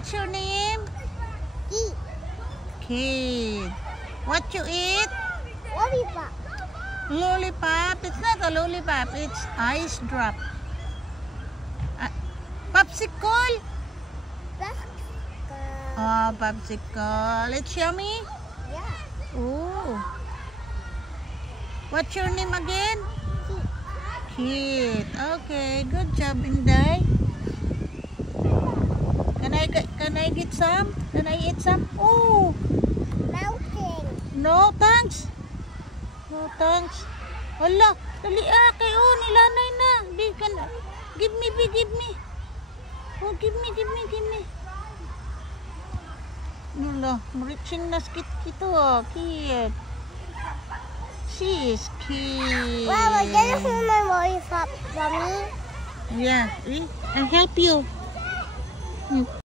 What's your name? Eat. Kid. What you eat? Lollipop. Lollipop. It's not a lollipop. It's ice drop. Popsicle. Oh, popsicle. It's yummy? Yeah. Oh. What's your name again? Kit. Okay, good job, Inday. Can I get some? Can I eat some? Oh. Mountain. No, thanks. No, thanks. Hala, dali kay nilanay na. Give me, give me. Oh, give me. Hala, reaching na kito, Kit. She is cute. Wow, I didn't hold my lollipop, Mommy. Yeah, I'll help you.